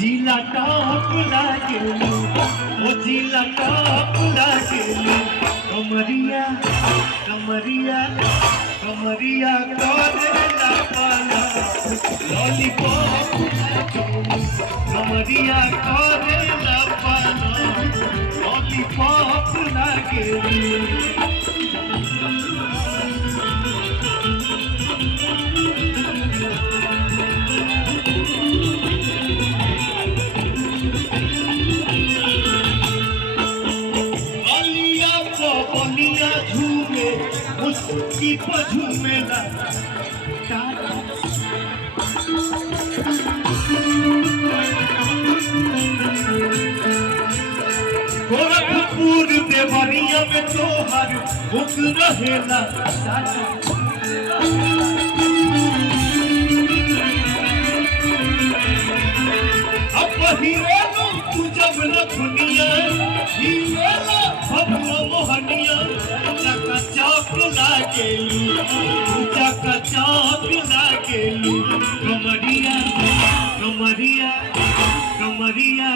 जिला टॉप लागेलू ओ जिला टॉप लागेलू कमरिया कमरिया कमरिया करेला पाला लॉलीपॉप लागेलू कमरिया करेला पाला लॉलीपॉप लागेलू बनिया झूमे उसकी झूमेला गोरखपुर देवरिया में तोहर बुक रहेला अब हीरो तू जब लखनिया हीरो भगवा मोहनिया चका चौक लागेलू चका चौक लागेलू कमरिया कमरिया कमरिया